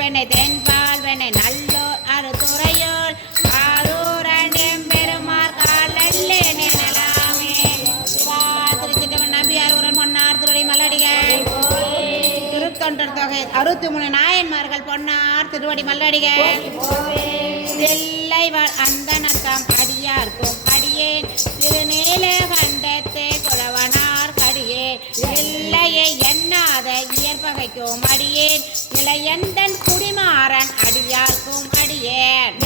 பெண்ணை தென்பால் வெண்ணை நல்லோர் அறுத்துறையோர் ஆரூரன் எம்பெருமார் காலல்லே நலாமே சிவா திருச்சிட்டவன் நம்பியார் உரன் பொன்னார் திருவடி மல்லடிகள் திருத்தொண்டர் தொகை 63 நாயன்மார்கள் பொன்னார் திருவடி மல்லடிகள் தில்லை அந்த நத்தம் அடியார்க்கும் அடியேன் திருநீல கண்டத்தே குழவனார் கடியே இல்லையே எண்ணாத இயற்பகைக்கும் அடியேன் இளையந்தன் குடிமாறன் அடியார்க்கும் அடியேன்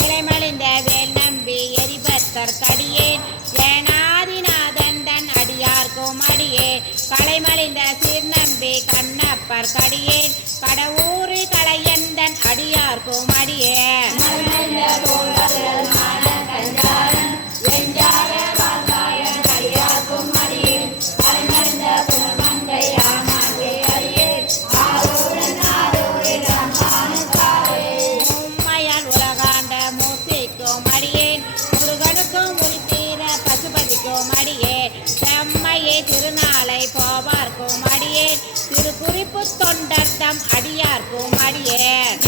இளைமலிந்த வேல் நம்பி எரிபத்தர் கடியேன் ஏனாதிநாதன் தன் அடியார்க்கும் அடியேன் கலைமலிந்த சீர்நம்பி கண்ணப்பர் கடியேன் கடவுரி கலையந்தன் அடியார்க்கும் அடியேன் உம்மையால் உலகாண்ட மூர்த்திக்கும் அடியேன் முருகனுக்கும் உரித்தீர பசுபதிக்கும் அடியேன் செம்மையே திருநாளை போவார்க்கும் அடியேன் திருக்குறிப்பு தொண்டர் தம் அடியார்க்கும் அடியேன்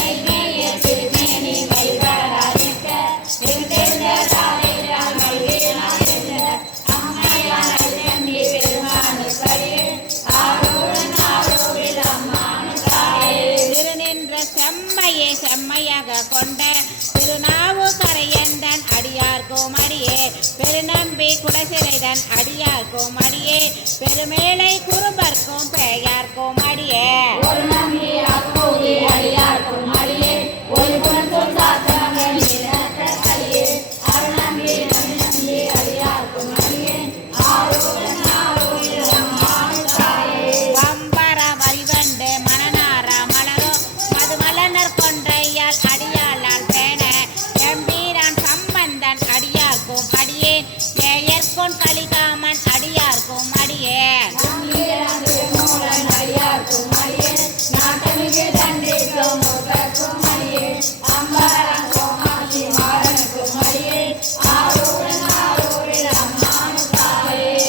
திருநின்ற செம்மையே செம்மையாக கொண்ட திருநாவுக்கரையந்தன் அடியார்க்கும் அடியே பெருநம்பி குலசிறைதன் அடியார்க்கும் அடியே பெருமேலை குறும்பர்க்கும் பெயர்க்கும் அடியே பம்பர வரிவண்டு மணனார மலரோ மதுமலனர் கொன்றையால் அடியாளால் பேண எம்பீரான் சம்பந்தன் அடியார்க்கும் அடியேன் ஏயர்கொன் கலிகாமன் அடியார்க்கும் அடியேன்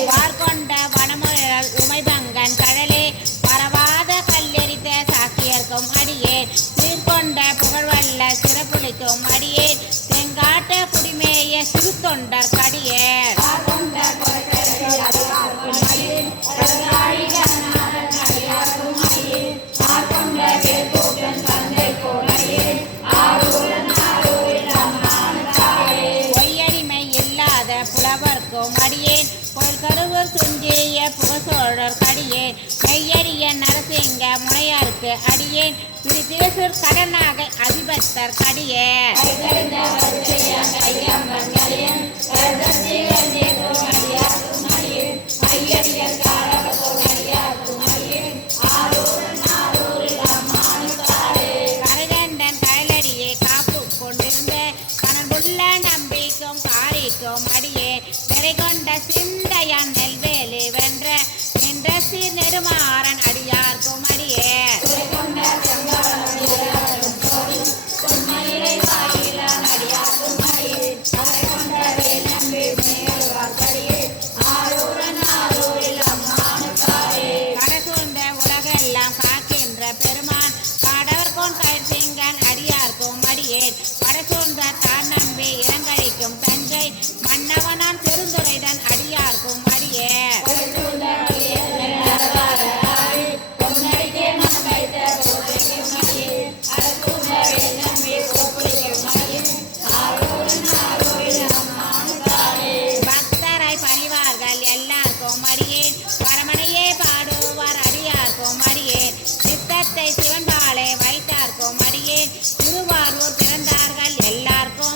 வார்கொண்ட வனமுழல் உமைபங்கன் கடலே பரவாத கல்லெறித்த சாக்கியர்க்கும் அடியேன் சீர்கொண்ட புகழ்வல்ல சிறப்புலிக்கும் அடியேன் செங்காட்ட குடிமேய சிறு தொண்டர் கடியேன் பொய்யடிமை இல்லாத புலவர்க்கும் அடியேன் பொற்கருவூர் துஞ்சிய புகசோழர் கடியேன் மெய்யடிய நரசிங்க முனையாருக்கு அடியேன் திருத்திரசூர் கடனாக அதிபத்தர் கடியேன் கரகண்டன் கழலடியை காப்பு கொண்டிருந்த கனங்குள்ள நம்பிக்கும் காரிக்கும் அடியே நிறைகொண்ட சிந்தையான் நெல்வேலி வென்ற நின்ற சீர் நெடுமாறன் அடியார்க்கும் அடியே கடசூழ்ந்த உலகெல்லாம் காக்கின்ற பெருமான் காடவர்கோன் கழ்சிங்கன் அடியார்க்கும் அடியேன் படசூழ்ந்த தான் நம்பி இளங்கழிக்கும் தஞ்சை மன்னவனான் பெருந்துரைதன் அடியார்க்கும் அடியேன் பக்தராய் பணிவார்கள் எல்லாருக்கும் அடியேன் பரமனையே பாடுவார் அடியார்க்கும் அடியேன் சித்தத்தை சிவன்பாலே வைத்தார்க்கும் அடியேன் திருவாரூர் பிறந்தார்கள் எல்லாருக்கும்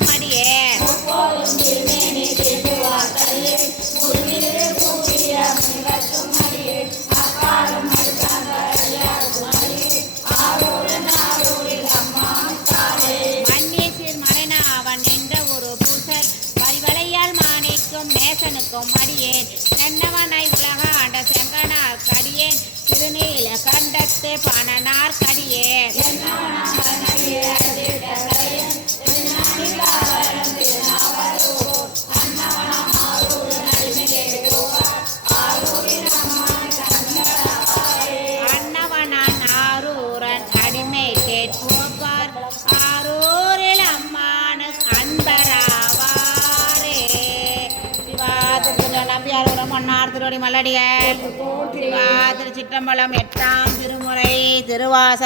நல்லடிகள் சிவா திருச்சிற்றம்பலம் 8ஆம் திருமுறை திருவாச